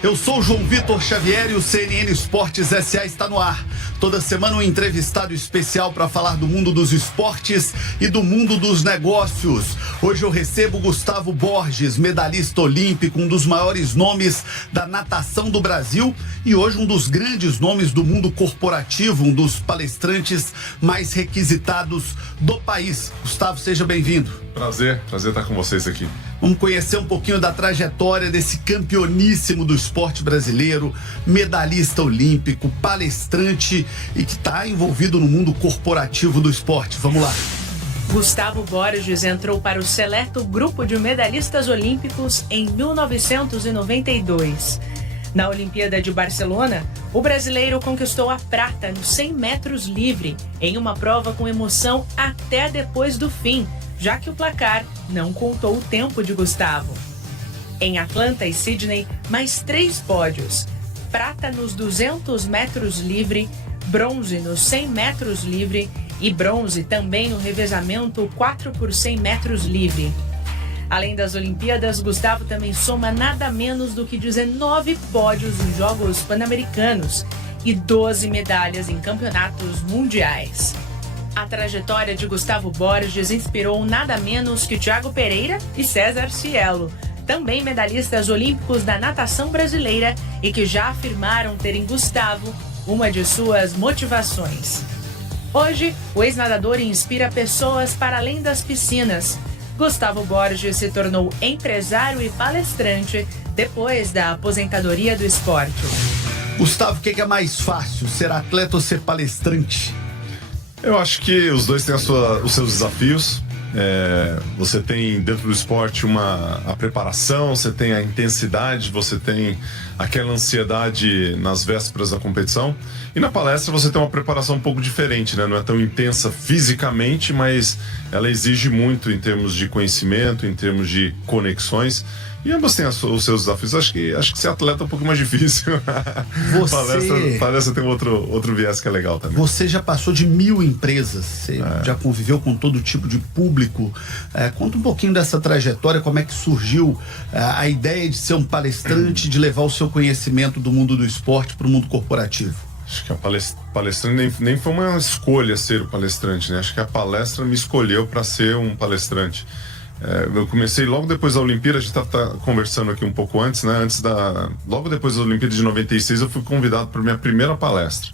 Eu sou o João Vitor Xavier e o CNN Esportes S.A. está no ar. Toda semana um entrevistado especial para falar do mundo dos esportes e do mundo dos negócios. Hoje eu recebo Gustavo Borges, medalhista olímpico, um dos maiores nomes da natação do Brasil e hoje um dos grandes nomes do mundo corporativo, um dos palestrantes mais requisitados do país. Gustavo, seja bem-vindo. Prazer estar com vocês aqui. Vamos conhecer um pouquinho da trajetória desse campeoníssimo do esporte brasileiro, medalhista olímpico, palestrante e que está envolvido no mundo corporativo do esporte. Vamos lá. Gustavo Borges entrou para o seleto grupo de medalhistas olímpicos em 1992. Na Olimpíada de Barcelona, o brasileiro conquistou a prata nos 100 metros livre, em uma prova com emoção até depois do fim, já que o placar não contou o tempo de Gustavo. Em Atlanta e Sydney, mais 3 pódios: prata nos 200 metros livre, bronze nos 100 metros livre e bronze também no revezamento 4 por 100 metros livre. Além das Olimpíadas, Gustavo também soma nada menos do que 19 pódios nos Jogos Pan-Americanos e 12 medalhas em campeonatos mundiais. A trajetória de Gustavo Borges inspirou nada menos que Thiago Pereira e César Cielo, também medalhistas olímpicos da natação brasileira e que já afirmaram ter em Gustavo uma de suas motivações. Hoje, o ex-nadador inspira pessoas para além das piscinas. Gustavo Borges se tornou empresário e palestrante depois da aposentadoria do esporte. Gustavo, o que é mais fácil, ser atleta ou ser palestrante? Eu acho que os dois têm os seus desafios. Você tem dentro do esporte a preparação, você tem a intensidade, você tem aquela ansiedade nas vésperas da competição. E na palestra você tem uma preparação um pouco diferente, né? Não é tão intensa fisicamente, mas ela exige muito em termos de conhecimento, em termos de conexões. E ambos têm os seus desafios. Acho que ser atleta é um pouco mais difícil. Palestra tem outro viés que é legal também. Você já passou de 1000 empresas, você já conviveu com todo tipo de público. Conta um pouquinho dessa trajetória, como é que surgiu a ideia de ser um palestrante, de levar o seu conhecimento do mundo do esporte para o mundo corporativo. Acho que a palestrante nem foi uma escolha ser o palestrante, né? Acho que a palestra me escolheu para ser um palestrante. Eu comecei logo depois da Olimpíada, a gente estava conversando aqui um pouco antes, né? Logo depois da Olimpíada de 96, eu fui convidado para minha primeira palestra.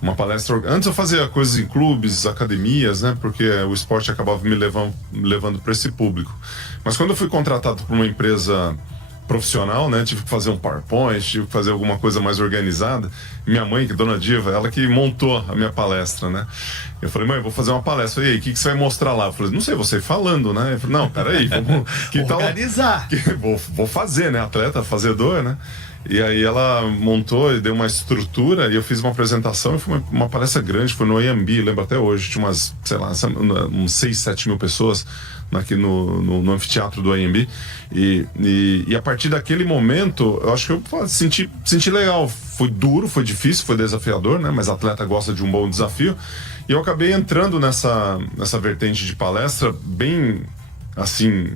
Uma palestra. Antes eu fazia coisas em clubes, academias, né? Porque o esporte acabava me levando para esse público. Mas quando eu fui contratado por uma empresa profissional, né? Tive que fazer um PowerPoint, tive que fazer alguma coisa mais organizada. Minha mãe, que é Dona Diva, ela que montou a minha palestra, né? Eu falei, mãe, vou fazer uma palestra. E aí, o que você vai mostrar lá? Eu falei, não sei, você falando, né? Eu falei, não, peraí, vamos... organizar. Vou fazer, né? Atleta, fazedor, né? E aí ela montou e deu uma estrutura e eu fiz uma apresentação e foi uma palestra grande, foi no AMB, lembro até hoje, tinha uns 6, 7 mil pessoas aqui no anfiteatro do AMB e a partir daquele momento eu acho que eu senti legal. Foi duro, foi difícil, foi desafiador, né? Mas atleta gosta de um bom desafio e eu acabei entrando nessa vertente de palestra bem assim,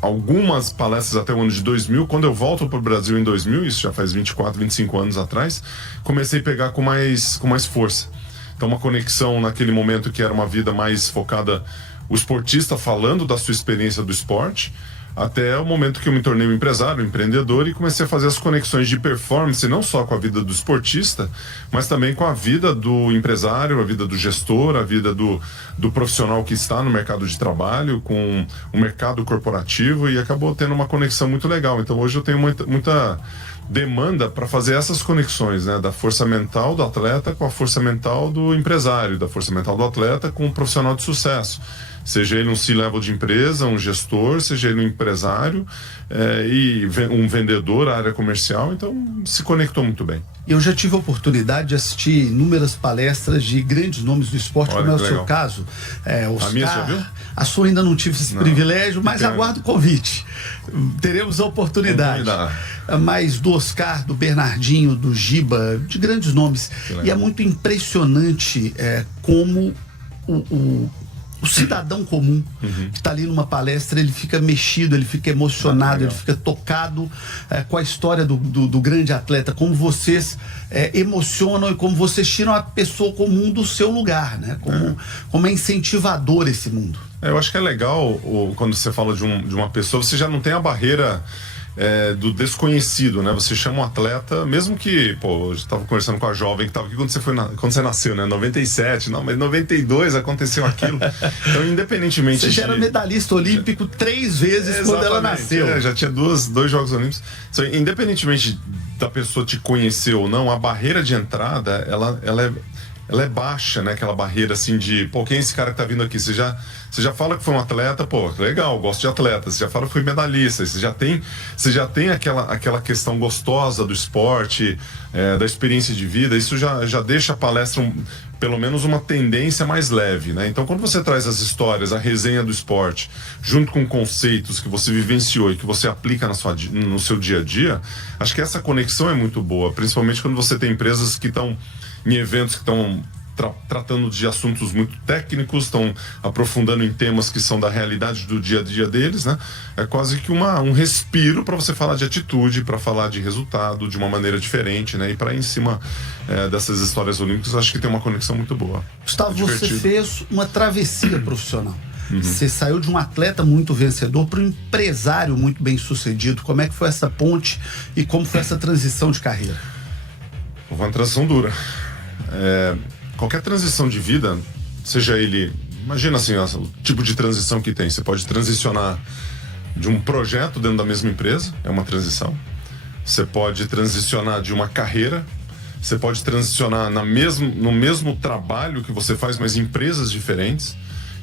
algumas palestras até o ano de 2000. Quando eu volto para o Brasil em 2000, isso já faz 24, 25 anos atrás, comecei a pegar com mais força. Então uma conexão naquele momento que era uma vida mais focada, o esportista falando da sua experiência do esporte, até o momento que eu me tornei um empresário, um empreendedor e comecei a fazer as conexões de performance, não só com a vida do esportista, mas também com a vida do empresário, a vida do gestor, a vida do profissional que está no mercado de trabalho, com o mercado corporativo, e acabou tendo uma conexão muito legal. Então hoje eu tenho muita demanda para fazer essas conexões, né, da força mental do atleta com a força mental do empresário, da força mental do atleta com o profissional de sucesso. Seja ele um C-level de empresa, um gestor, seja ele um empresário e um vendedor, a área comercial, então se conectou muito bem. Eu já tive a oportunidade de assistir inúmeras palestras de grandes nomes do esporte, como é o seu caso. Oscar, a minha, você viu? A sua ainda não tive esse privilégio, mas aguardo o convite. Teremos a oportunidade. Mas do Oscar, do Bernardinho, do Giba, de grandes nomes. E é muito impressionante como o cidadão comum que está ali numa palestra, ele fica mexido, ele fica emocionado, ele fica tocado com a história do grande atleta, como vocês emocionam e como vocês tiram a pessoa comum do seu lugar, né? Como é incentivador esse mundo. Eu acho que é legal quando você fala de uma pessoa, você já não tem a barreira do desconhecido, né? Você chama um atleta, mesmo que, eu estava conversando com a jovem que estava aqui quando você nasceu, né? 97, não, mas 92 aconteceu aquilo. Então, independentemente... Você já era medalhista olímpico 3 vezes quando ela nasceu. Já tinha 2 Jogos Olímpicos. Então, independentemente da pessoa te conhecer ou não, a barreira de entrada, ela é baixa, né? Aquela barreira assim de, quem é esse cara que tá vindo aqui? Você já fala que foi um atleta, legal, gosto de atleta. Você já fala que foi medalhista. Você já tem aquela questão gostosa do esporte, da experiência de vida. Isso já deixa a palestra, pelo menos, uma tendência mais leve, né? Então, quando você traz as histórias, a resenha do esporte, junto com conceitos que você vivenciou e que você aplica no seu dia a dia, acho que essa conexão é muito boa, principalmente quando você tem empresas que estão em eventos que estão tratando de assuntos muito técnicos, estão aprofundando em temas que são da realidade do dia a dia deles, né? É quase que um respiro para você falar de atitude, para falar de resultado de uma maneira diferente, né? E para em cima dessas histórias olímpicas, acho que tem uma conexão muito boa. Gustavo, você fez uma travessia profissional. Você saiu de um atleta muito vencedor para um empresário muito bem sucedido. Como é que foi essa ponte e como foi essa transição de carreira? Foi uma transição dura. Qualquer transição de vida, seja ele... Imagina assim, o tipo de transição que tem. Você pode transicionar de um projeto dentro da mesma empresa, é uma transição. Você pode transicionar de uma carreira. Você pode transicionar no mesmo trabalho que você faz, mas em empresas diferentes.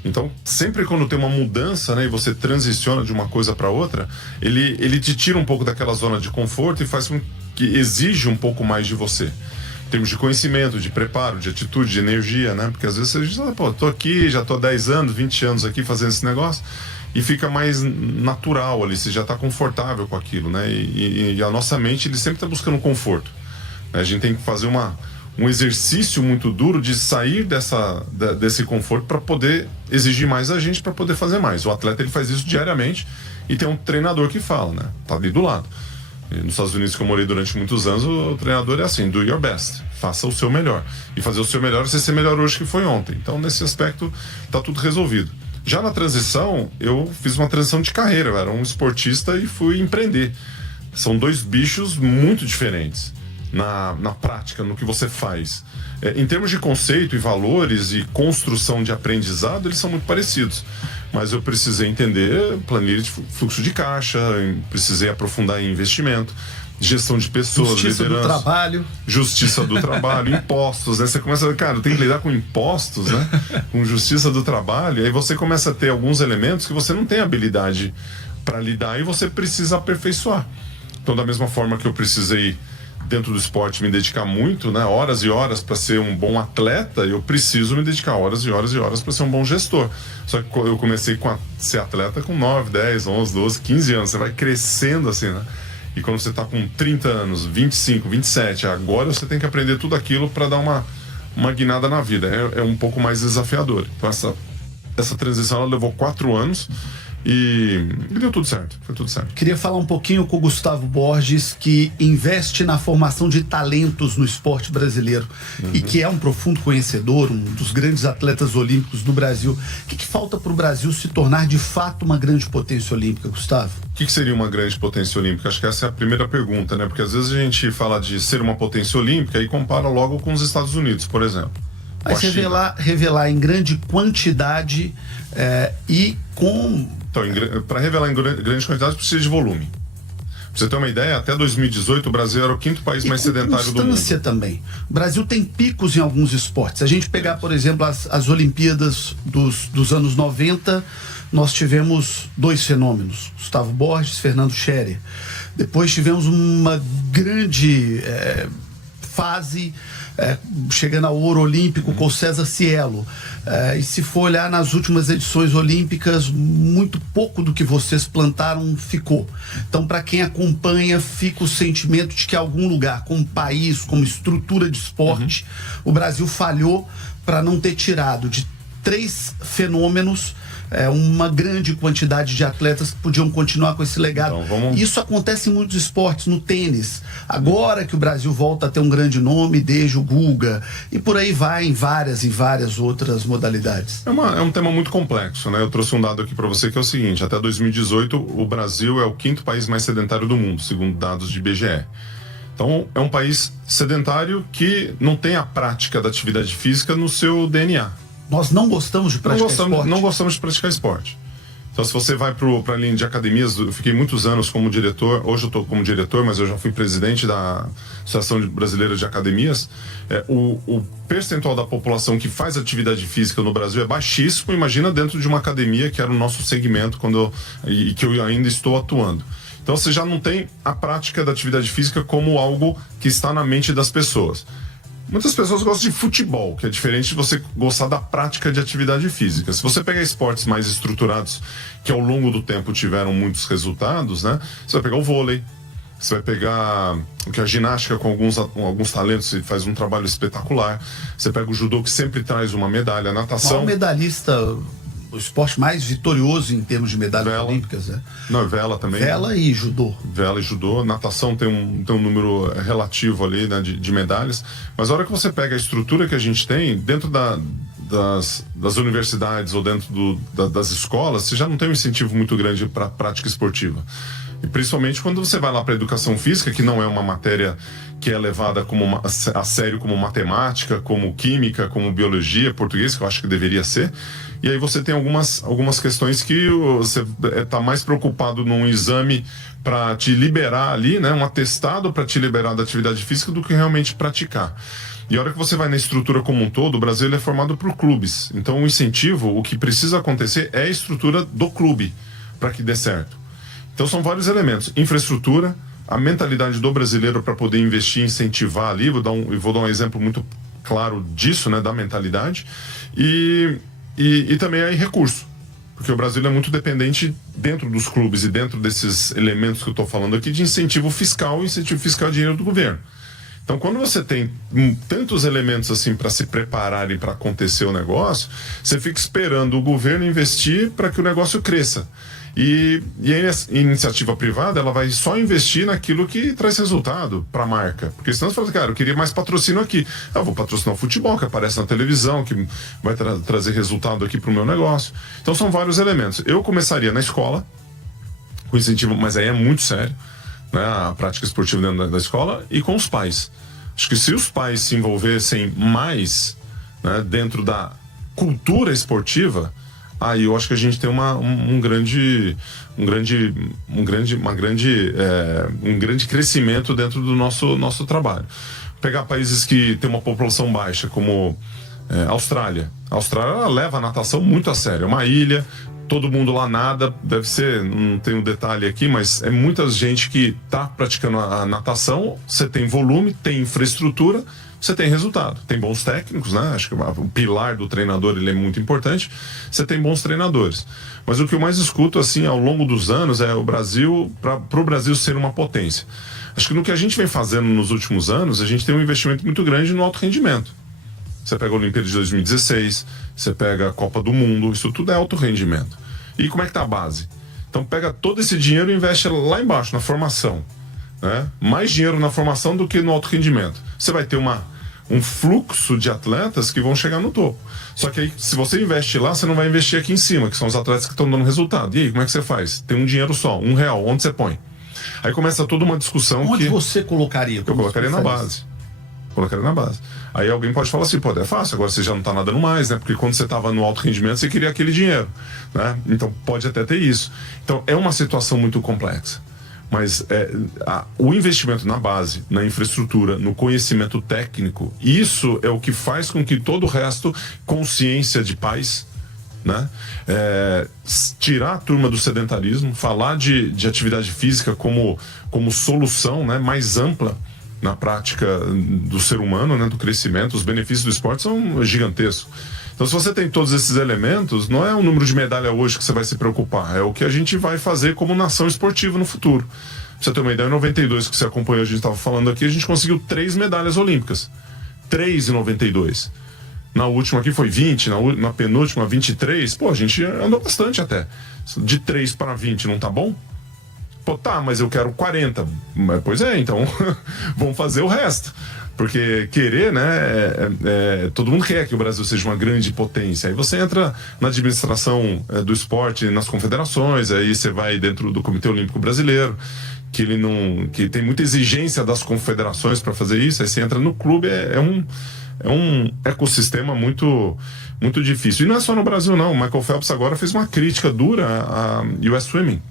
Então, sempre quando tem uma mudança, né, e você transiciona de uma coisa para outra, ele te tira um pouco daquela zona de conforto e faz com que exige um pouco mais de você. Em termos de conhecimento, de preparo, de atitude, de energia, né? Porque às vezes você diz, tô aqui, já tô há 10 anos, 20 anos aqui fazendo esse negócio, e fica mais natural ali, você já tá confortável com aquilo, né? E a nossa mente, ele sempre tá buscando conforto. A gente tem que fazer um exercício muito duro de sair desse conforto para poder exigir mais a gente, para poder fazer mais. O atleta, ele faz isso diariamente e tem um treinador que fala, né? Tá ali do lado. E nos Estados Unidos, que eu morei durante muitos anos, o treinador é assim, do your best, faça o seu melhor. E fazer o seu melhor é você ser melhor hoje que foi ontem. Então, nesse aspecto, tá tudo resolvido. Já na transição, eu fiz uma transição de carreira, eu era um esportista e fui empreender. São 2 bichos muito diferentes na prática, no que você faz. Em termos de conceito e valores e construção de aprendizado, eles são muito parecidos. Mas eu precisei entender planilha de fluxo de caixa, precisei aprofundar em investimento, gestão de pessoas, justiça liderança. Do trabalho. Justiça do trabalho, impostos, né? Você começa a ver, cara, eu tenho que lidar com impostos, né? Com justiça do trabalho, e aí você começa a ter alguns elementos que você não tem habilidade para lidar e você precisa aperfeiçoar. Então, da mesma forma que eu precisei, dentro do esporte, me dedicar muito, né, horas e horas para ser um bom atleta, eu preciso me dedicar horas e horas e horas para ser um bom gestor. Só que eu comecei a ser atleta com 9, 10, 11, 12, 15 anos. Você vai crescendo assim, né? E quando você tá com 30 anos, 25, 27, agora você tem que aprender tudo aquilo para dar uma guinada na vida. É um pouco mais desafiador. Então essa transição, ela levou 4 anos. E deu tudo certo, foi tudo certo. Queria falar um pouquinho com o Gustavo Borges, que investe na formação de talentos no esporte brasileiro e que é um profundo conhecedor, um dos grandes atletas olímpicos do Brasil. O que falta para o Brasil se tornar de fato uma grande potência olímpica, Gustavo? O que seria uma grande potência olímpica? Acho que essa é a primeira pergunta, né? Porque às vezes a gente fala de ser uma potência olímpica e compara logo com os Estados Unidos, por exemplo. Mas revelar em grande quantidade e com... Então, para revelar em grande quantidade, precisa de volume. Pra você ter uma ideia, até 2018 o Brasil era o 5º país mais sedentário do mundo. Constância também. O Brasil tem picos em alguns esportes. Se a gente pegar, por exemplo, as Olimpíadas dos anos 90, nós tivemos 2 fenômenos. Gustavo Borges, Fernando Scherer. Depois tivemos uma grande fase... chegando ao ouro olímpico com o César Cielo. E se for olhar nas últimas edições olímpicas, muito pouco do que vocês plantaram ficou. Então, para quem acompanha, fica o sentimento de que algum lugar, como país, como estrutura de esporte, o Brasil falhou para não ter tirado de 3 fenômenos, uma grande quantidade de atletas que podiam continuar com esse legado. Então, Isso acontece em muitos esportes, no tênis. Agora que o Brasil volta a ter um grande nome, desde o Guga, e por aí vai em várias outras modalidades. É um tema muito complexo, né? Eu trouxe um dado aqui para você que é o seguinte: até 2018 o Brasil é o 5º país mais sedentário do mundo, segundo dados de IBGE. Então é um país sedentário que não tem a prática da atividade física no seu DNA. Nós não gostamos de praticar esporte. Não gostamos de praticar esporte. Então, se você vai para a linha de academias, eu fiquei muitos anos como diretor, hoje eu estou como diretor, mas eu já fui presidente da Associação Brasileira de Academias. O percentual da população que faz atividade física no Brasil é baixíssimo. Imagina dentro de uma academia, que era o nosso segmento e que eu ainda estou atuando. Então, você já não tem a prática da atividade física como algo que está na mente das pessoas. Muitas pessoas gostam de futebol, que é diferente de você gostar da prática de atividade física. Se você pegar esportes mais estruturados, que ao longo do tempo tiveram muitos resultados, né? Você vai pegar o vôlei, você vai pegar a ginástica com alguns talentos, e faz um trabalho espetacular. Você pega o judô, que sempre traz uma medalha, a natação. Qual medalhista, o esporte mais vitorioso em termos de medalhas olímpicas, né? Não, vela também. Vela e judô. Vela e judô. Natação tem um número relativo ali, né, de medalhas. Mas a hora que você pega a estrutura que a gente tem, dentro das universidades ou dentro das escolas, você já não tem um incentivo muito grande para a prática esportiva. E principalmente quando você vai lá para a educação física, que não é uma matéria que é levada a sério como matemática, como química, como biologia, português, que eu acho que deveria ser. E aí você tem algumas questões que você está mais preocupado num exame para te liberar ali, né, um atestado para te liberar da atividade física, do que realmente praticar. E a hora que você vai na estrutura como um todo, o Brasil é formado por clubes. Então o incentivo, o que precisa acontecer é a estrutura do clube para que dê certo. Então são vários elementos: infraestrutura, a mentalidade do brasileiro para poder investir, incentivar ali. Vou dar um exemplo muito claro disso, né, da mentalidade. E também aí recurso, porque o Brasil é muito dependente, dentro dos clubes e dentro desses elementos que eu estou falando aqui, de incentivo fiscal. Incentivo fiscal é dinheiro do governo. Então, quando você tem tantos elementos assim para se prepararem para acontecer o negócio, você fica esperando o governo investir para que o negócio cresça. E a iniciativa privada, ela vai só investir naquilo que traz resultado para a marca. Porque senão você fala, cara, eu queria mais patrocínio aqui. Eu vou patrocinar o futebol, que aparece na televisão, que vai trazer resultado aqui para o meu negócio. Então são vários elementos. Eu começaria na escola, com incentivo, mas aí é muito sério, né, a prática esportiva dentro da escola, e com os pais. Acho que se os pais se envolvessem mais, né, dentro da cultura esportiva, aí eu acho que a gente tem um grande crescimento dentro do nosso trabalho. Pegar países que têm uma população baixa, como Austrália. A Austrália, ela leva a natação muito a sério. É uma ilha, todo mundo lá nada, deve ser, não tenho detalhe aqui, mas é muita gente que está praticando a natação. Você tem volume, tem infraestrutura, você tem resultado, tem bons técnicos, né? Acho que o pilar do treinador, ele é muito importante. Você tem bons treinadores. Mas o que eu mais escuto, assim, ao longo dos anos, é o Brasil, para o Brasil ser uma potência. Acho que no que a gente vem fazendo nos últimos anos, a gente tem um investimento muito grande no alto rendimento. Você pega a Olimpíada de 2016, você pega a Copa do Mundo, isso tudo é alto rendimento. E como é que tá a base? Então pega todo esse dinheiro e investe lá embaixo, na formação, né? Mais dinheiro na formação do que no alto rendimento. Você vai ter um fluxo de atletas que vão chegar no topo. Só que aí, se você investe lá, você não vai investir aqui em cima, que são os atletas que estão dando resultado. E aí, como é que você faz? Tem um dinheiro só, R$1, onde você põe? Aí começa toda uma discussão. Onde você colocaria? Eu colocaria na base. Colocaria na base. Aí alguém pode falar assim, pô, é fácil, agora você já não está nadando mais, né? Porque quando você estava no alto rendimento, você queria aquele dinheiro, né? Então pode até ter isso. Então é uma situação muito complexa. Mas o investimento na base, na infraestrutura, no conhecimento técnico, isso é o que faz com que todo o resto, consciência de pais, né? Tirar a turma do sedentarismo, falar de atividade física como solução, né, mais ampla na prática do ser humano, né, do crescimento. Os benefícios do esporte são gigantescos. Então, se você tem todos esses elementos, não é o número de medalha hoje que você vai se preocupar, é o que a gente vai fazer como nação esportiva no futuro. Pra você ter uma ideia, em 92, que você acompanhou, a gente estava falando aqui, a gente conseguiu 3 medalhas olímpicas. 3 em 92. Na última aqui foi 20, na penúltima 23. Pô, a gente andou bastante até. De 3 para 20 não tá bom? Pô, tá, mas eu quero 40. Pois é, então vamos fazer o resto. Porque querer, né, todo mundo quer que o Brasil seja uma grande potência. Aí você entra na administração do esporte, nas confederações, aí você vai dentro do Comitê Olímpico Brasileiro, que tem muita exigência das confederações para fazer isso. Aí você entra no clube, é um ecossistema muito, muito difícil. E não é só no Brasil, não. O Michael Phelps agora fez uma crítica dura à US Swimming,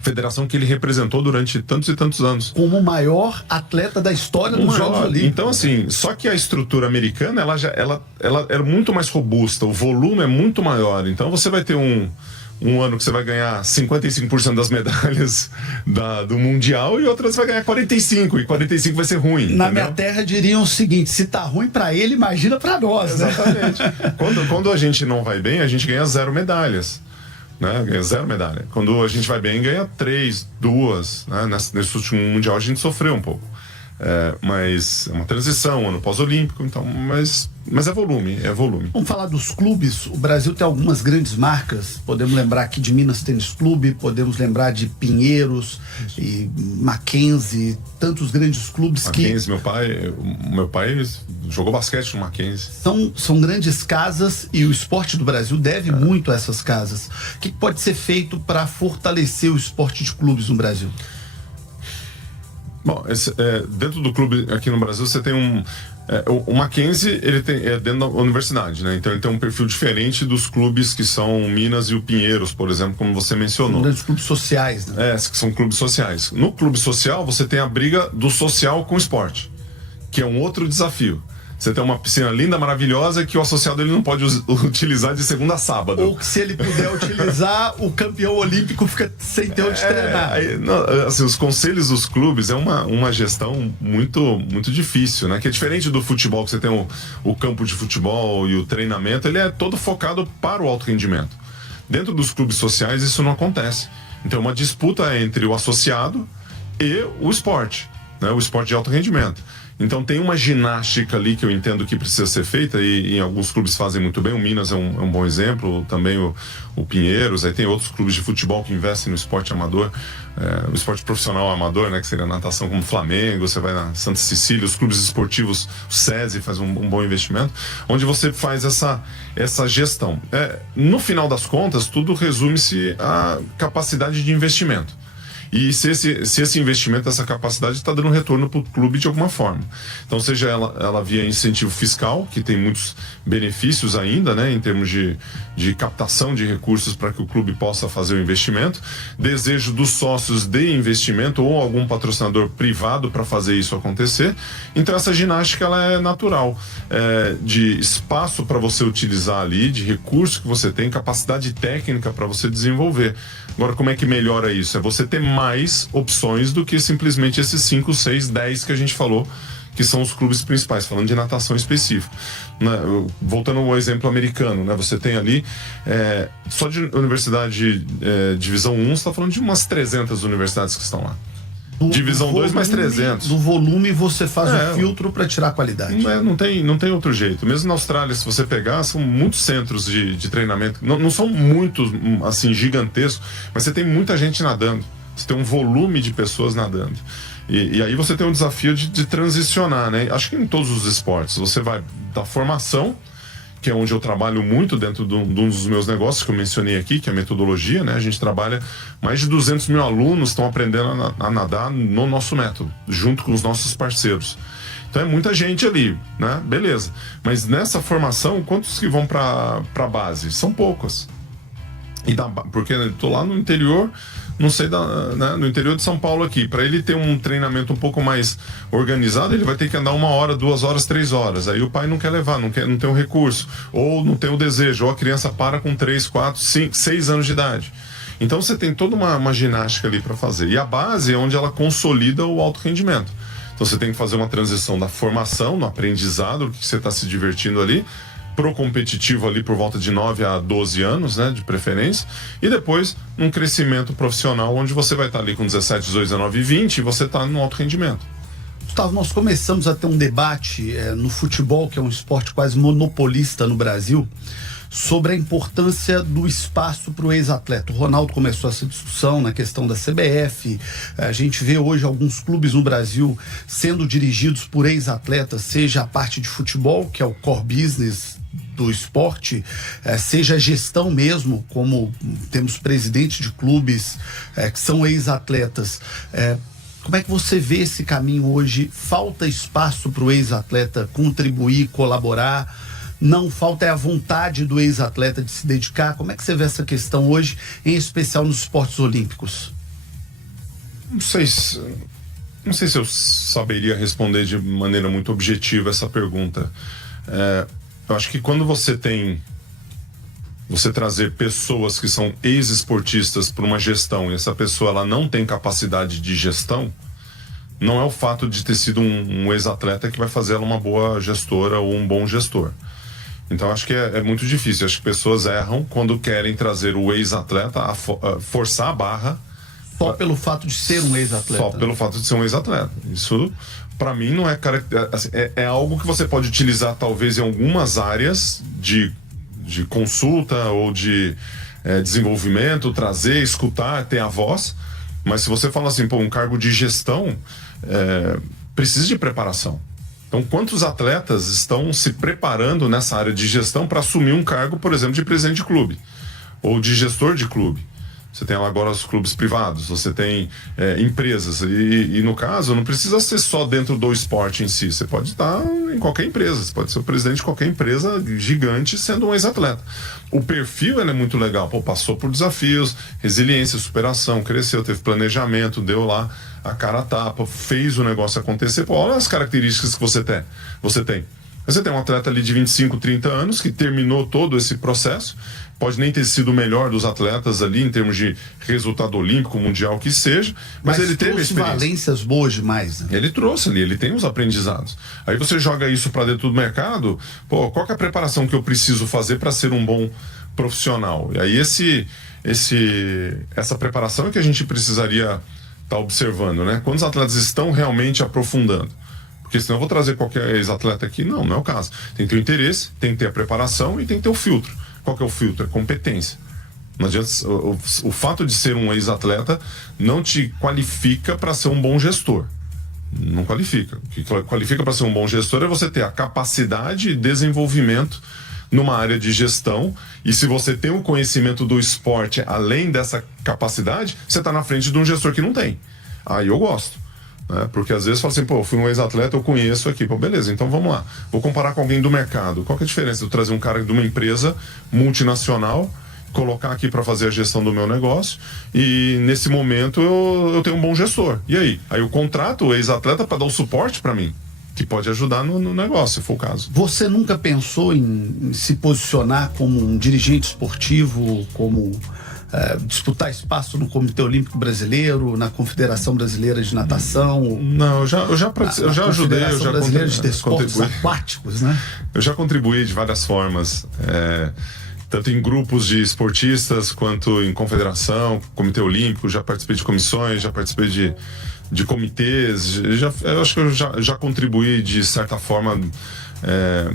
federação que ele representou durante tantos e tantos anos. Como o maior atleta da história dos Jogos Olímpicos. Então, assim, só que a estrutura americana, ela é muito mais robusta, o volume é muito maior. Então, você vai ter um ano que você vai ganhar 55% das medalhas do Mundial e outras vai ganhar 45%, e 45% vai ser ruim. Na entendeu? minha terra diriam o seguinte: se tá ruim pra ele, imagina pra nós. Exatamente. Quando a gente não vai bem, a gente ganha 0 medalhas. Né? Ganha 0 medalha. Quando a gente vai bem, ganha 3, 2. Né? Nesse último Mundial a gente sofreu um pouco. Mas é uma transição, ano pós-olímpico, então, mas é volume. Vamos falar dos clubes. O Brasil tem algumas grandes marcas. Podemos lembrar aqui de Minas Tênis Clube, podemos lembrar de Pinheiros e Mackenzie, tantos grandes clubes. Mackenzie, meu pai jogou basquete no Mackenzie. São grandes casas e o esporte do Brasil deve muito a essas casas. O que pode ser feito para fortalecer o esporte de clubes no Brasil? Bom, dentro do clube aqui no Brasil você tem o Mackenzie, ele é dentro da universidade, né? Então ele tem um perfil diferente dos clubes que são Minas e o Pinheiros, por exemplo, como você mencionou. São grandes clubes sociais, né? Que são clubes sociais. No clube social você tem a briga do social com o esporte, que é um outro desafio. Você tem uma piscina linda, maravilhosa, que o associado ele não pode utilizar de segunda a sábado. Ou que se ele puder utilizar, o campeão olímpico fica sem ter onde treinar. Assim, os conselhos dos clubes é uma gestão muito, muito difícil, né? Que é diferente do futebol, que você tem o campo de futebol e o treinamento, ele é todo focado para o alto rendimento. Dentro dos clubes sociais isso não acontece. Então é uma disputa entre o associado e o esporte, né? O esporte de alto rendimento. Então tem uma ginástica ali que eu entendo que precisa ser feita e em alguns clubes fazem muito bem. O Minas é um bom exemplo, também o Pinheiros. Aí tem outros clubes de futebol que investem no esporte amador, o esporte profissional amador, né, que seria a natação, como o Flamengo. Você vai na Santa Cecília, os clubes esportivos, o SESI faz um bom investimento, onde você faz essa gestão. No final das contas, tudo resume-se à capacidade de investimento. E se esse investimento, essa capacidade está dando retorno para o clube de alguma forma. Então, seja ela via incentivo fiscal, que tem muitos benefícios ainda, né, em termos de captação de recursos para que o clube possa fazer o investimento, desejo dos sócios de investimento ou algum patrocinador privado para fazer isso acontecer. Então, essa ginástica ela é natural, de espaço para você utilizar ali, de recurso que você tem, capacidade técnica para você desenvolver. Agora, como é que melhora isso? É você ter mais opções do que simplesmente esses 5, 6, 10 que a gente falou, que são os clubes principais, falando de natação específico. Voltando ao exemplo americano, né? Você tem ali, só de universidade divisão 1, você está falando de umas 300 universidades que estão lá. Divisão 2 mais 300. Do volume você faz o filtro para tirar a qualidade. Não tem outro jeito. Mesmo na Austrália, se você pegar, são muitos centros de treinamento. Não são muitos, assim, gigantescos, mas você tem muita gente nadando. Você tem um volume de pessoas nadando. E aí você tem um desafio de transicionar, né? Acho que em todos os esportes. Você vai da formação, que é onde eu trabalho muito dentro de um dos meus negócios que eu mencionei aqui, que é a metodologia, né? A gente trabalha, mais de 200 mil alunos estão aprendendo a nadar no nosso método, junto com os nossos parceiros. Então é muita gente ali, né? Beleza. Mas nessa formação, quantos que vão para a base? São poucos. Porque eu tô lá no interior, não sei, né, no interior de São Paulo aqui. Para ele ter um treinamento um pouco mais organizado, ele vai ter que andar 1 hora, 2 horas, 3 horas. Aí o pai não quer levar, não tem o recurso, ou não tem o desejo, ou a criança para com 3, 4, 5, 6 anos de idade. Então você tem toda uma ginástica ali para fazer. E a base é onde ela consolida o alto rendimento. Então você tem que fazer uma transição da formação, no aprendizado, que você está se divertindo ali, pro competitivo ali por volta de 9 a 12 anos, né, de preferência, e depois um crescimento profissional onde você vai estar ali com 17, 18, 19 e 20 e você está no alto rendimento. Gustavo, nós começamos a ter um debate no futebol, que é um esporte quase monopolista no Brasil, sobre a importância do espaço para o ex-atleta. O Ronaldo começou essa discussão na questão da CBF. A gente vê hoje alguns clubes no Brasil sendo dirigidos por ex-atletas, seja a parte de futebol, que é o core business do esporte, seja a gestão mesmo, como temos presidentes de clubes que são ex-atletas. Como é que você vê esse caminho hoje? Falta espaço para o ex-atleta contribuir, colaborar? Não falta a vontade do ex-atleta de se dedicar? Como é que você vê essa questão hoje, em especial nos esportes olímpicos? Não sei se eu saberia responder de maneira muito objetiva essa pergunta. Eu acho que quando você trazer pessoas que são ex-esportistas para uma gestão e essa pessoa ela não tem capacidade de gestão, não é o fato de ter sido um ex-atleta que vai fazer ela uma boa gestora ou um bom gestor. Então acho que é muito difícil. Acho que pessoas erram quando querem trazer o ex-atleta a forçar a barra. Só pelo fato de ser um ex-atleta. Só pelo fato de ser um ex-atleta. Isso, para mim, não é, é algo que você pode utilizar talvez em algumas áreas de consulta ou de desenvolvimento, trazer, escutar, ter a voz. Mas se você fala assim, um cargo de gestão precisa de preparação. Então, quantos atletas estão se preparando nessa área de gestão para assumir um cargo, por exemplo, de presidente de clube ou de gestor de clube? Você tem agora os clubes privados, você tem empresas e no caso não precisa ser só dentro do esporte em si, você pode estar em qualquer empresa, você pode ser o presidente de qualquer empresa gigante sendo um ex-atleta. O perfil é muito legal, passou por desafios, resiliência, superação, cresceu, teve planejamento, deu lá a cara a tapa, fez o negócio acontecer. Olha as características que você tem. Você tem um atleta ali de 25, 30 anos que terminou todo esse processo, pode nem ter sido o melhor dos atletas ali em termos de resultado olímpico, mundial, que seja, mas ele teve experiência. Valências boas demais, né? Ele trouxe ali, ele tem os aprendizados. Aí você joga isso para dentro do mercado, qual que é a preparação que eu preciso fazer para ser um bom profissional? E aí essa preparação é que a gente precisaria estar observando, né? Quantos atletas estão realmente aprofundando? Porque senão eu vou trazer qualquer ex-atleta aqui. Não é o caso. Tem que ter o interesse, tem que ter a preparação e tem que ter o filtro. Qual que é o filtro? É competência. Não adianta, o fato de ser um ex-atleta não te qualifica para ser um bom gestor. Não qualifica. O que qualifica para ser um bom gestor é você ter a capacidade e desenvolvimento numa área de gestão, e se você tem um conhecimento do esporte além dessa capacidade, você está na frente de um gestor que não tem. Aí eu gosto. Porque às vezes fala assim, eu fui um ex-atleta, eu conheço aqui. Beleza, então vamos lá. Vou comparar com alguém do mercado. Qual que é a diferença de eu trazer um cara de uma empresa multinacional, colocar aqui para fazer a gestão do meu negócio, e nesse momento eu tenho um bom gestor. E aí? Aí eu contrato o ex-atleta para dar um suporte para mim, que pode ajudar no negócio, se for o caso. Você nunca pensou em se posicionar como um dirigente esportivo, como disputar espaço no Comitê Olímpico Brasileiro, na Confederação Brasileira de Natação? Não, eu já ajudei, eu já Brasileira de Desportos Aquáticos, né? Eu já contribuí de várias formas, tanto em grupos de esportistas quanto em confederação, Comitê Olímpico, já participei de comissões, já participei de comitês, eu acho que eu já contribuí de certa forma,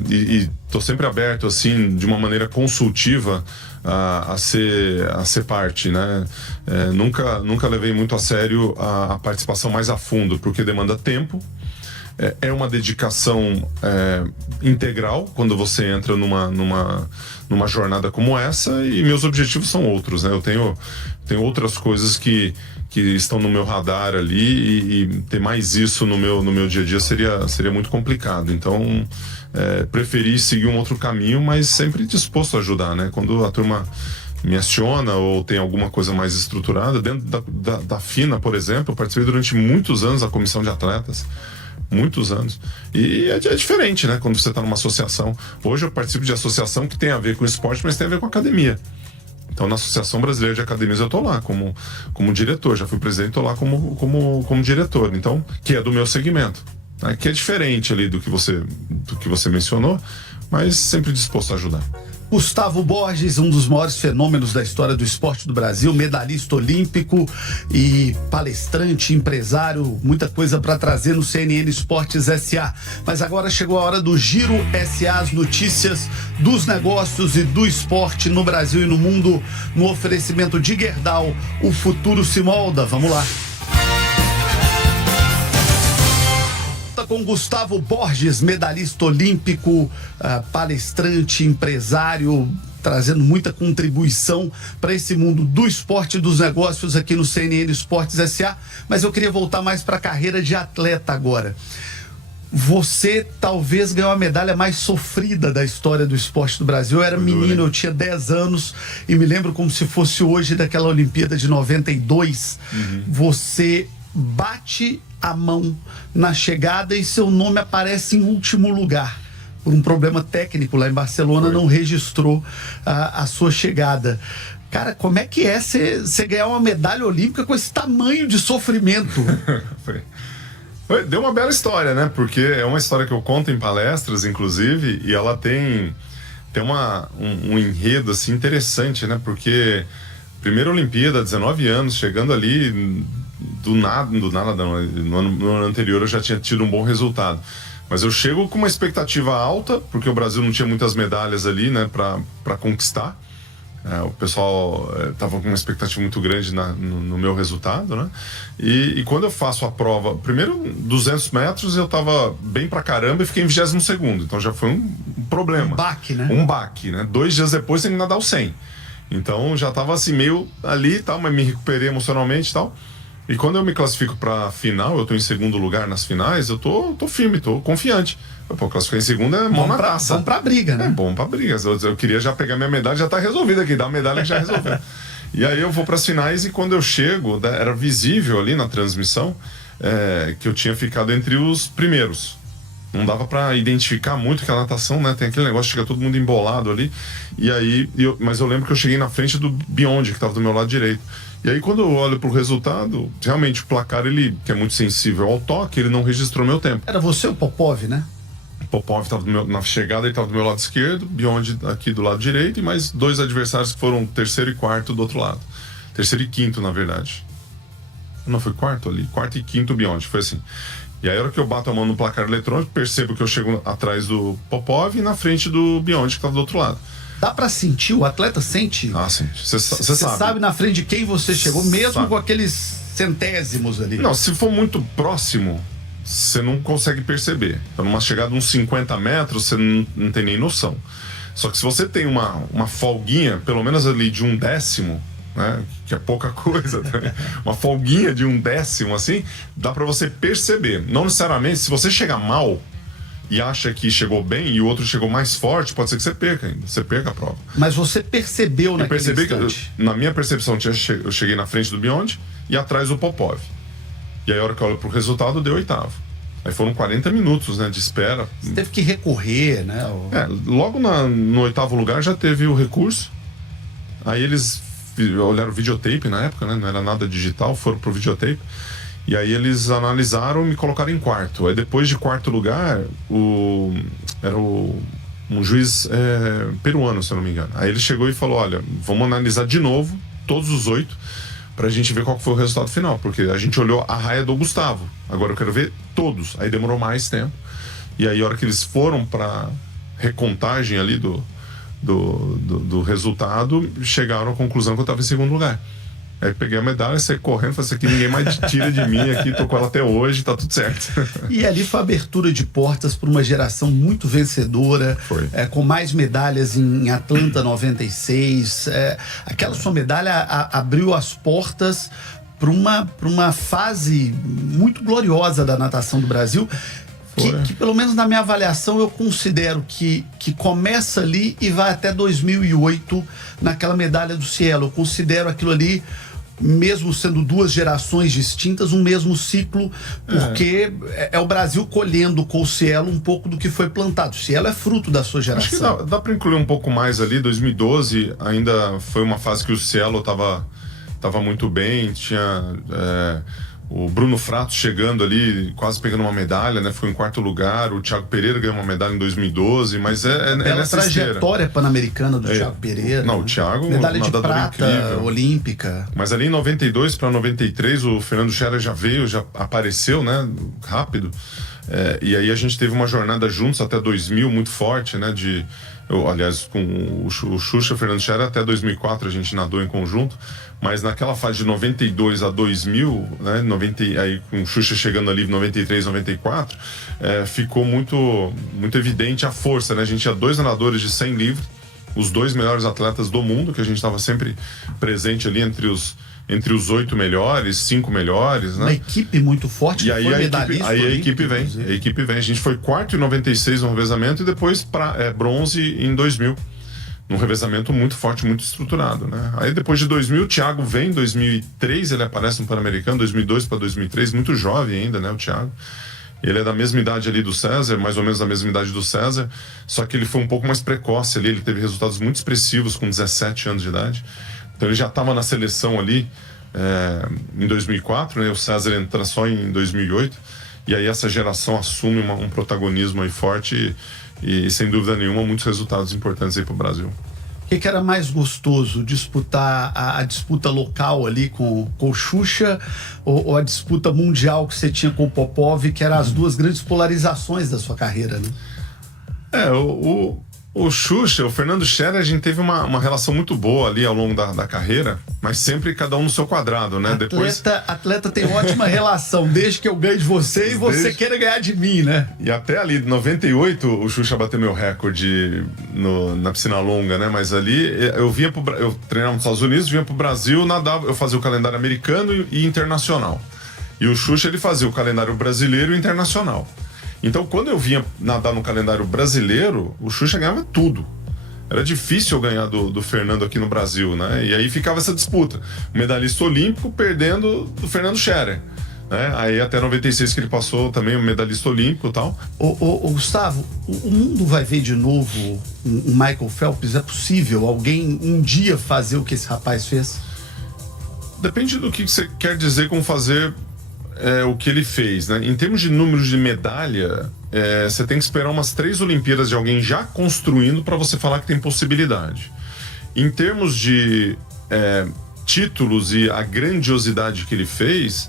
e estou sempre aberto assim de uma maneira consultiva a ser parte, né? Nunca levei muito a sério a participação mais a fundo, porque demanda tempo, é uma dedicação integral quando você entra numa jornada como essa, e meus objetivos são outros, né? Eu tenho outras coisas que estão no meu radar ali, e ter mais isso no meu dia a dia seria muito complicado. Então preferi seguir um outro caminho, mas sempre disposto a ajudar, né? Quando a turma me aciona ou tem alguma coisa mais estruturada, dentro da FINA, por exemplo, eu participei durante muitos anos da comissão de atletas, muitos anos, e é diferente, né? Quando você está numa associação. Hoje eu participo de associação que tem a ver com esporte, mas tem a ver com academia. Então, na Associação Brasileira de Academias eu estou lá como diretor, já fui presidente, estou lá como diretor, então, que é do meu segmento, né? Que é diferente ali do que você mencionou, mas sempre disposto a ajudar. Gustavo Borges, um dos maiores fenômenos da história do esporte do Brasil, medalhista olímpico e palestrante, empresário, muita coisa para trazer no CNN Esportes SA. Mas agora chegou a hora do Giro SA, as notícias dos negócios e do esporte no Brasil e no mundo, no oferecimento de Gerdau. O futuro se molda. Vamos lá. Com Gustavo Borges, medalhista olímpico, palestrante, empresário, trazendo muita contribuição para esse mundo do esporte e dos negócios aqui no CNN Esportes SA. Mas eu queria voltar mais para a carreira de atleta agora. Você talvez ganhou a medalha mais sofrida da história do esporte do Brasil. Eu era menino, eu tinha 10 anos e me lembro como se fosse hoje daquela Olimpíada de 92. Você bate a mão na chegada e seu nome aparece em último lugar. Por um problema técnico lá em Barcelona, não registrou a sua chegada. Cara, como é que é você ganhar uma medalha olímpica com esse tamanho de sofrimento? Deu uma bela história, né? Porque é uma história que eu conto em palestras, inclusive, e ela tem um enredo assim interessante, né? Porque primeira Olimpíada, 19 anos, chegando ali do nada, no ano anterior eu já tinha tido um bom resultado. Mas eu chego com uma expectativa alta, porque o Brasil não tinha muitas medalhas ali, né, pra conquistar. O pessoal tava com uma expectativa muito grande no meu resultado, né? E quando eu faço a prova, primeiro 200 metros eu tava bem pra caramba e fiquei em 22º, então já foi um problema. Um baque, né? 2 dias depois tem que nadar o 100. Então já tava assim meio ali e tal, mas me recuperei emocionalmente e tal. E quando eu me classifico pra final, eu tô em segundo lugar nas finais, eu tô firme, tô confiante. Pô, classificar em segundo é mão na taça. Bom pra briga, né? É bom pra briga. Eu queria já pegar minha medalha, já tá resolvido aqui, dá a medalha que já resolveu. E aí eu vou pras finais e quando eu chego, era visível ali na transmissão que eu tinha ficado entre os primeiros. Não dava pra identificar muito que a natação, né? Tem aquele negócio, chega todo mundo embolado ali. E aí, mas eu lembro que eu cheguei na frente do Biondi, que tava do meu lado direito. E aí quando eu olho pro resultado, realmente o placar, ele, que é muito sensível ao toque, ele não registrou meu tempo. Era você o Popov, né? O Popov tava na chegada, ele tava do meu lado esquerdo, Biondi aqui do lado direito, e mais 2 adversários que foram terceiro e quarto do outro lado. Terceiro e quinto, na verdade. Não, foi quarto ali. Quarto e quinto Biondi, foi assim. E aí, a hora que eu bato a mão no placar eletrônico, percebo que eu chego atrás do Popov e na frente do Biondi, que tava do outro lado. Dá pra sentir? O atleta sente? Ah, sente. Você sabe na frente de quem você chegou, mesmo com aqueles centésimos ali? Não, se for muito próximo, você não consegue perceber. Então, numa chegada de uns 50 metros, você não tem nem noção. Só que se você tem uma folguinha, pelo menos ali de 1/10, né, que é pouca coisa, né? Uma folguinha de 1/10, assim, dá pra você perceber. Não necessariamente, se você chegar mal e acha que chegou bem e o outro chegou mais forte, pode ser que você perca ainda. Você perca a prova. Mas você percebeu naquele instante? Na minha percepção, eu cheguei na frente do Biondi e atrás do Popov. E aí, a hora que eu olho pro resultado, deu 8º. Aí foram 40 minutos, né, de espera. Você teve que recorrer, né? Logo no 8º lugar já teve o recurso. Aí eles olharam o videotape na época, né? Não era nada digital, foram pro videotape. E aí eles analisaram e me colocaram em quarto. Aí depois de 4º lugar, era um juiz peruano, se eu não me engano. Aí ele chegou e falou, olha, vamos analisar de novo, todos os 8, pra gente ver qual foi o resultado final. Porque a gente olhou a raia do Gustavo. Agora eu quero ver todos. Aí demorou mais tempo. E aí a hora que eles foram pra recontagem ali do resultado, chegaram à conclusão que eu tava em segundo lugar. Aí peguei a medalha, saí correndo, falei, isso aqui ninguém mais tira de mim aqui, tô com ela até hoje, tá tudo certo. E ali foi a abertura de portas para uma geração muito vencedora, com mais medalhas em Atlanta 96. Aquela sua medalha abriu as portas para uma fase muito gloriosa da natação do Brasil. Que pelo menos na minha avaliação eu considero que começa ali e vai até 2008 naquela medalha do Cielo. Eu considero aquilo ali, mesmo sendo 2 gerações distintas, um mesmo ciclo, porque é o Brasil colhendo com o Cielo um pouco do que foi plantado. O Cielo é fruto da sua geração. Acho que dá para incluir um pouco mais ali. 2012 ainda foi uma fase que o Cielo tava muito bem, tinha o Bruno Frato chegando ali, quase pegando uma medalha, né? Foi em 4º lugar. O Thiago Pereira ganhou uma medalha em 2012, mas é nessa trajetória pan-americana do Thiago Pereira. Não, o Thiago, medalha de prata incrível. olímpica. Mas ali em 92 para 93, o Fernando Scherer já veio, já apareceu, né? Rápido. E aí a gente teve uma jornada juntos até 2000 muito forte, né? Aliás, com o Xuxa e o Fernando Scherer até 2004 a gente nadou em conjunto, mas naquela fase de 92 a 2000, né, aí com o Xuxa chegando ali em 93, 94, ficou muito evidente a força, né? A gente tinha 2 nadadores de 100 livre, os 2 melhores atletas do mundo, que a gente estava sempre presente ali entre os 8 melhores, 5 melhores, né? Uma equipe muito forte, e aí a equipe vem. A gente foi 4º em 96 no revezamento e depois bronze em 2000. Num revezamento muito forte, muito estruturado, né? Aí depois de 2000, o Thiago vem, em 2003 ele aparece no Pan-Americano, 2002 para 2003, muito jovem ainda, né, o Thiago. Ele é da mesma idade ali do César, mais ou menos da mesma idade do César, só que ele foi um pouco mais precoce ali, ele teve resultados muito expressivos com 17 anos de idade. Então ele já estava na seleção ali em 2004, né? O César entra só em 2008, e aí essa geração assume um protagonismo aí forte e sem dúvida nenhuma muitos resultados importantes aí para o Brasil. O que era mais gostoso, disputar a disputa local ali com o Xuxa ou a disputa mundial que você tinha com o Popov, que eram as 2 grandes polarizações da sua carreira, né? O Xuxa, o Fernando Scherer, a gente teve uma relação muito boa ali ao longo da carreira, mas sempre cada um no seu quadrado, né? Atleta tem ótima relação, desde que eu ganhe de você e você queira ganhar de mim, né? E até ali, em 98, o Xuxa bateu meu recorde na piscina longa, né? Mas ali, eu treinava nos Estados Unidos, vinha pro Brasil, nadava, eu fazia o calendário americano e internacional. E o Xuxa, ele fazia o calendário brasileiro e internacional. Então, quando eu vinha nadar no calendário brasileiro, o Xuxa ganhava tudo. Era difícil eu ganhar do Fernando aqui no Brasil, né? E aí ficava essa disputa. O medalhista olímpico perdendo do Fernando Scherer, né? Aí até 96 que ele passou também o medalhista olímpico e tal. Ô Gustavo, o mundo vai ver de novo um Michael Phelps? É possível alguém um dia fazer o que esse rapaz fez? Depende do que você quer dizer com fazer o que ele fez, né? Em termos de números de medalha, você tem que esperar umas 3 Olimpíadas de alguém já construindo para você falar que tem possibilidade. Em termos de títulos e a grandiosidade que ele fez,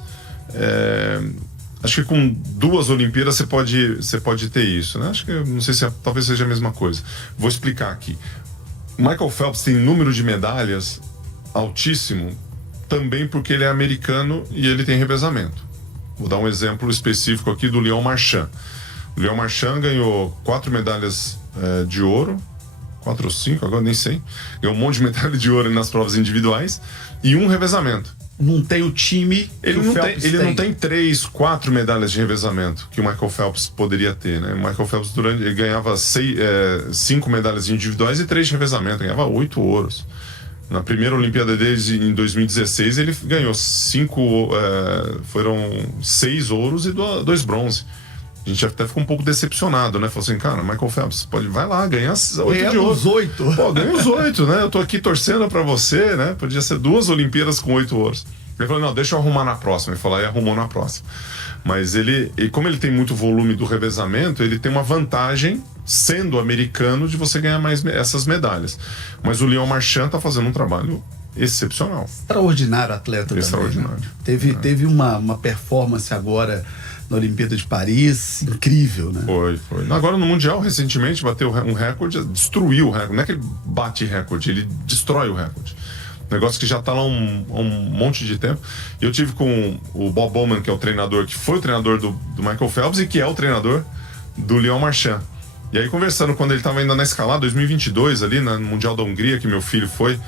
acho que com 2 Olimpíadas você pode ter isso, né? Acho que, não sei se talvez seja a mesma coisa. Vou explicar aqui. Michael Phelps tem número de medalhas altíssimo também porque ele é americano e ele tem revezamento. Vou dar um exemplo específico aqui do Leon Marchand. O Leon Marchand ganhou 4 medalhas de ouro, 4 ou 5, agora nem sei. Ganhou um monte de medalha de ouro nas provas individuais e 1 revezamento. Não tem o time ele não tem 3, 4 medalhas de revezamento que o Michael Phelps poderia ter, né? O Michael Phelps ele ganhava 5 medalhas individuais e 3 de revezamento, ganhava 8 ouros. Na primeira Olimpíada deles, em 2016, ele ganhou 6 ouros e 2 bronze. A gente até ficou um pouco decepcionado, né? Falou assim, cara, Michael Phelps, vai lá, ganha 8 de ouro. Os 8. Pô, ganha os 8, né? Eu tô aqui torcendo pra você, né? Podia ser 2 Olimpíadas com 8 ouros. Ele falou, não, deixa eu arrumar na próxima. Ele falou, arrumou na próxima. Mas como ele tem muito volume do revezamento, ele tem uma vantagem, sendo americano, de você ganhar mais essas medalhas. Mas o Leon Marchand tá fazendo um trabalho excepcional. Extraordinário atleta. Extraordinário. Também, né? Teve uma performance agora na Olimpíada de Paris, incrível, né? Foi. Agora no Mundial, recentemente, bateu um recorde, destruiu o recorde. Não é que ele bate recorde, ele destrói o recorde. Negócio que já tá lá um monte de tempo. Eu tive com o Bob Bowman, que é o treinador, que foi o treinador do Michael Phelps e que é o treinador do Leon Marchand. E aí, conversando, quando ele estava ainda na escalada, 2022, ali no Mundial da Hungria, que meu filho foi,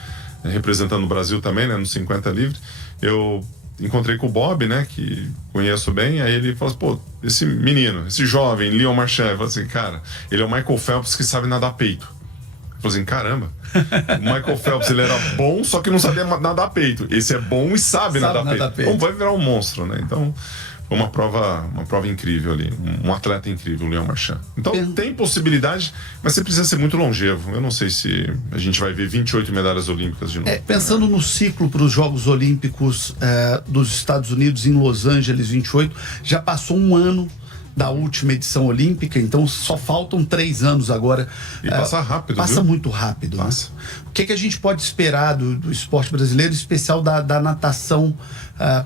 representando o Brasil também, né, no 50 livre, eu encontrei com o Bob, né, que conheço bem, aí ele falou assim, pô, esse menino, esse jovem, Leon Marchand, eu falei assim, cara, ele é o Michael Phelps que sabe nadar peito. Eu falei assim, caramba, o Michael Phelps, ele era bom, só que não sabia nadar peito. Esse é bom e sabe nadar peito. Então vai virar um monstro, né? Então, Foi uma prova incrível ali, um atleta incrível, o Leon Marchand. Então tem possibilidade, mas você precisa ser muito longevo. Eu não sei se a gente vai ver 28 medalhas olímpicas de novo. Pensando no ciclo para os Jogos Olímpicos dos Estados Unidos em Los Angeles 28, já passou um ano da última edição olímpica, então só faltam 3 anos agora. E passa rápido, Passa viu? muito rápido. Passa. Né? O que a gente pode esperar do esporte brasileiro, em especial da natação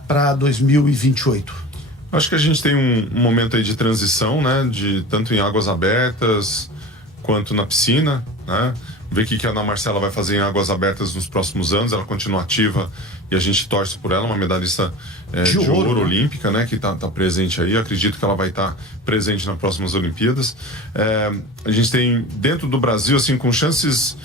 para 2028? Acho que a gente tem um momento aí de transição, né? Tanto em águas abertas quanto na piscina, né? Ver o que a Ana Marcela vai fazer em águas abertas nos próximos anos. Ela continua ativa e a gente torce por ela, uma medalhista de ouro olímpica, né? Que tá presente aí. Eu acredito que ela vai estar presente nas próximas Olimpíadas. A gente tem dentro do Brasil, assim, com chances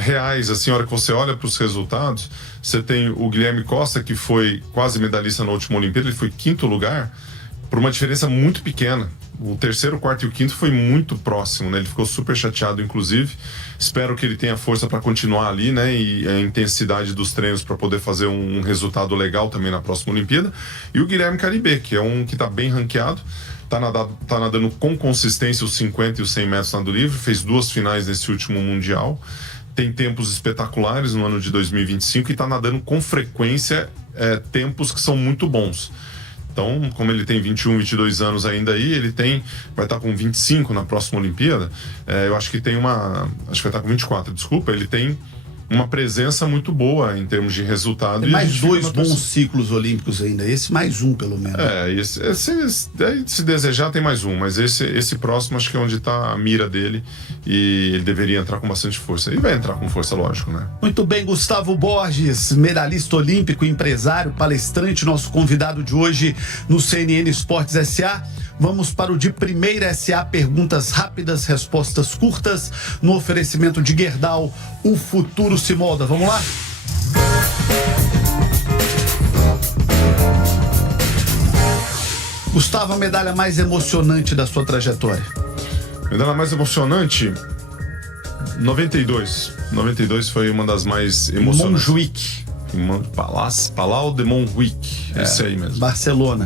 reais, assim, a hora que você olha para os resultados, você tem o Guilherme Costa, que foi quase medalhista na última Olimpíada, ele foi 5º lugar, por uma diferença muito pequena. O 3º, 4º e o 5º foi muito próximo, né? Ele ficou super chateado, inclusive. Espero que ele tenha força para continuar ali, né? E a intensidade dos treinos para poder fazer um resultado legal também na próxima Olimpíada. E o Guilherme Caribé, que é um que está bem ranqueado, tá nadando com consistência os 50 e os 100 metros nado livre, fez 2 finais nesse último Mundial. Tem tempos espetaculares no ano de 2025 e está nadando com frequência tempos que são muito bons. Então, como ele tem 21, 22 anos ainda aí, vai estar com 25 na próxima Olimpíada. Eu acho que acho que vai estar com 24, desculpa. Ele tem uma presença muito boa em termos de resultado. Tem mais 2 bons ciclos olímpicos ainda, esse mais um pelo menos. Se desejar tem mais um, mas esse próximo acho que é onde está a mira dele e ele deveria entrar com bastante força. E vai entrar com força, lógico, né? Muito bem, Gustavo Borges, medalhista olímpico, empresário, palestrante, nosso convidado de hoje no CNN Esportes SA. Vamos para o de Primeira SA, perguntas rápidas, respostas curtas, no oferecimento de Gerdau, o futuro se molda. Vamos lá? Gustavo, a medalha mais emocionante da sua trajetória? Medalha mais emocionante? 92. 92 foi uma das mais emocionantes. Montjuic. Palau de Montjuic, esse aí mesmo. Barcelona.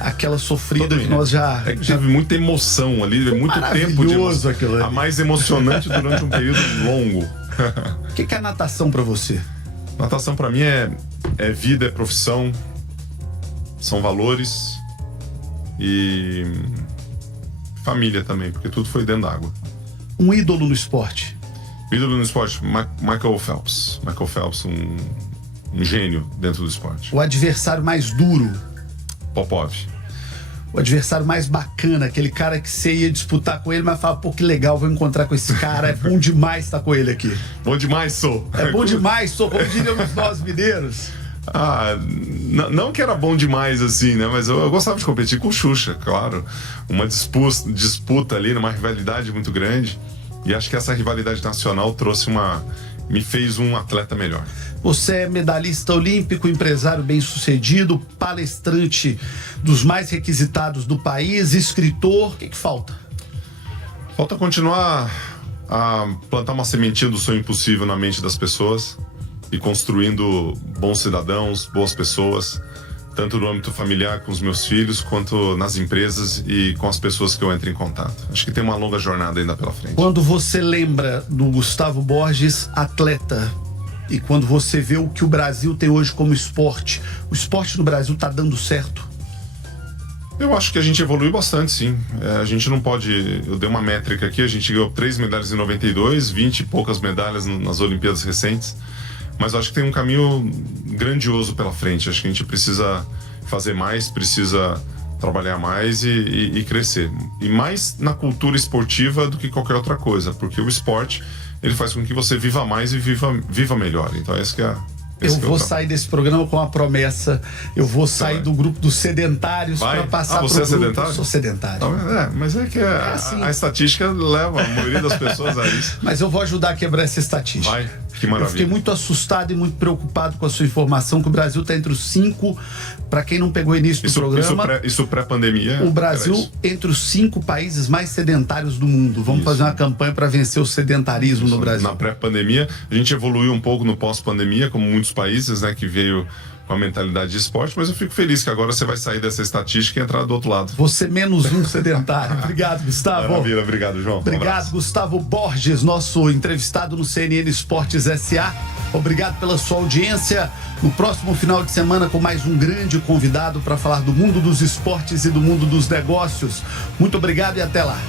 Aquela sofrida que nós já... teve muita emoção ali, muito tempo de emoção. A mais emocionante durante um período longo. O que é a natação pra você? Natação pra mim é vida, é profissão, são valores e família também, porque tudo foi dentro d'água. Um ídolo no esporte? Ídolo no esporte, Michael Phelps. Michael Phelps, um gênio dentro do esporte. O adversário mais duro? Popov. O adversário mais bacana, aquele cara que você ia disputar com ele, mas fala, pô, que legal, vou encontrar com esse cara, é bom demais estar com ele aqui. Bom demais, sou. É bom demais, sou, como diríamos nós mineiros. Não que era bom demais assim, né? Mas eu gostava de competir com o Xuxa, claro. Uma disputa ali, numa rivalidade muito grande. E acho que essa rivalidade nacional me fez um atleta melhor. Você é medalhista olímpico, empresário bem-sucedido, palestrante dos mais requisitados do país, escritor. O que falta? Falta continuar a plantar uma sementinha do sonho impossível na mente das pessoas e construindo bons cidadãos, boas pessoas, tanto no âmbito familiar com os meus filhos, quanto nas empresas e com as pessoas que eu entro em contato. Acho que tem uma longa jornada ainda pela frente. Quando você lembra do Gustavo Borges, atleta, e quando você vê o que o Brasil tem hoje como esporte, o esporte no Brasil está dando certo? Eu acho que a gente evoluiu bastante, sim. A gente não pode... Eu dei uma métrica aqui, a gente ganhou 3 medalhas em 92, 20 e poucas medalhas nas Olimpíadas recentes. Mas eu acho que tem um caminho grandioso pela frente. Acho que a gente precisa fazer mais, precisa trabalhar mais e crescer. E mais na cultura esportiva do que qualquer outra coisa, porque o esporte, ele faz com que você viva mais e viva melhor. Então esse que é... Eu vou sair desse programa com a promessa. Eu vou sair do grupo dos sedentários para passar para o grupo. Você é sedentário? Eu sou sedentário. Mas é que assim. A estatística leva a maioria das pessoas a isso. Mas eu vou ajudar a quebrar essa estatística. Vai, que maravilha. Eu fiquei muito assustado e muito preocupado com a sua informação que o Brasil está entre os 5, para quem não pegou o início do programa... Isso pré-pandemia. O Brasil entre os 5 países mais sedentários do mundo. Vamos fazer uma campanha para vencer o sedentarismo no Brasil. Na pré-pandemia, a gente evoluiu um pouco no pós-pandemia, como muitos países, né, que veio com a mentalidade de esporte, mas eu fico feliz que agora você vai sair dessa estatística e entrar do outro lado. Você menos um sedentário. Obrigado, Gustavo. Maravilha, obrigado, João. Obrigado, Gustavo Borges, nosso entrevistado no CNN Esportes SA. Obrigado pela sua audiência. No próximo final de semana, com mais um grande convidado para falar do mundo dos esportes e do mundo dos negócios. Muito obrigado e até lá.